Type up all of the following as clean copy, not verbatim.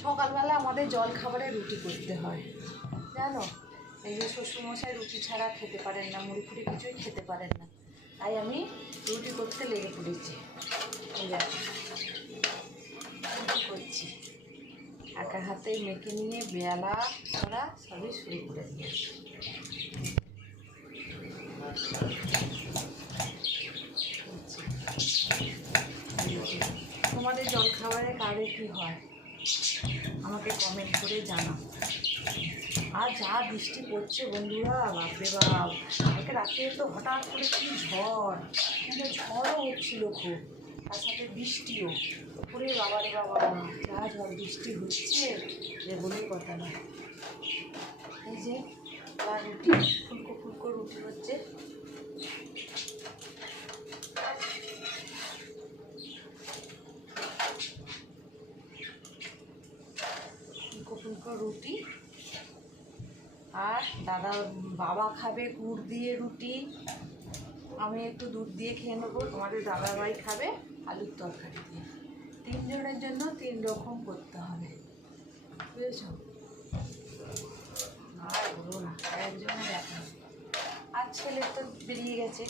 সকালবেলা আমাদের জল খাবারে রুটি করতে হয় জানো। এই যে শ্বশুরমশাই রুটি ছাড়া খেতে পারেন না, মুড়ি ফুড়ি কিছুই খেতে পারেন না, তাই আমি রুটি করতে লেগে পড়েছি। রুটি করছি, একা হাতে মেখে নিয়ে বেলা করা সবই শুরু করে দিয়েছি। তোমাদের জলখাবারে কারে কী হয় আমাকে কমেন্ট করে জানাও। আর যা বৃষ্টি পড়ছে বন্ধুরা, বাপরে বাপ, কালকে রাত্রে তো হঠাৎ করে কি ঝড়, কিন্তু ঝড়ও হচ্ছিল খুব, তার সাথে বৃষ্টিও। ওরে বাবারে বাবা, যা ঝড় বৃষ্টি হচ্ছে যে বলে কথা না। এই যে রুটি ফুলকো ফুলকো রুটি হচ্ছে। ফুলকো ফুলকো রুটি, আর বাবা খাবে গুড় দিয়ে রুটি, আমি একটু দুধ দিয়ে খেয়ে নেবো, তোমাদের দাদাভাই খাবে আলুর তরকারি দিয়ে। 3 জনের জন্য 3 রকম করতে হবে, বুঝেছ? আর বলো না, একজনের দেখা। আর ছেলে তো বেরিয়ে গেছে,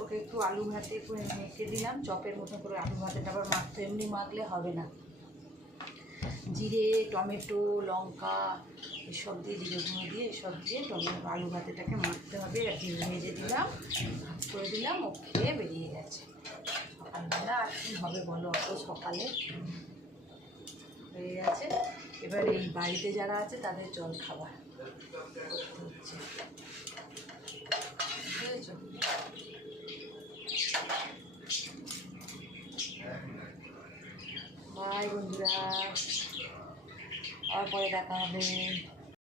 ওকে একটু আলু ভাতে করে মেখে দিলাম, চপের মতো করে। আলু ভাতেটা আবার মাখতে, এমনি মাখলে হবে না, জিরে টমেটো লঙ্কা এসব দিয়ে, জিরে গুঁড়ো দিয়ে এসব দিয়ে আলু ভাতেটাকে মাখতে হবে। একদিন ভেজে দিলাম, ভাত করে দিলাম, ও খেয়ে বেরিয়ে গেছে। সকালবেলা আর কি হবে বলো, অত সকালে হয়ে গেছে। এবার এই বাড়িতে যারা আছে তাদের জল খাবার হচ্ছে, বুঝেছ? বাই বন্ধুরা, আর পরে দেখা হবে।